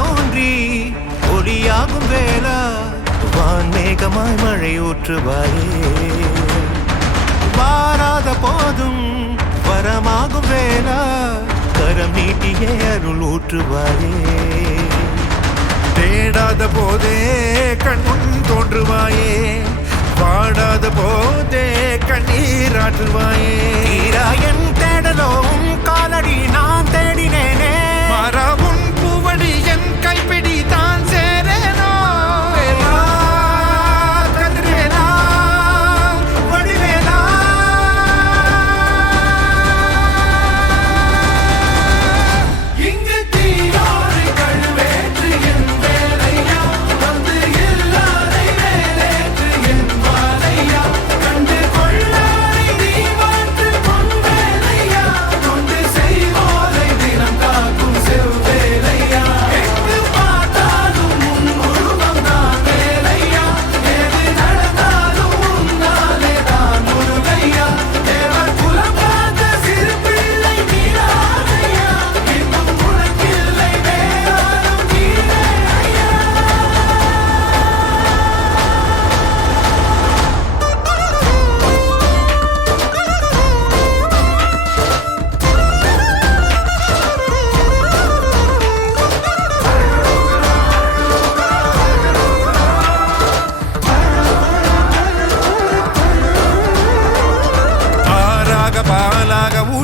தோன்றி ஒளியாகும் வேளா வான்மேகமாய் மழை ஊற்றுவாயே வாராத போதும் வரமாகும் வேளா கரம் நீட்டியே அருள் ஊற்றுவாயே தேடாத போதே கண்முன் தோன்றுவாயே பாடாத போதே கண்ணீராற்றுவாயே ஈராயன்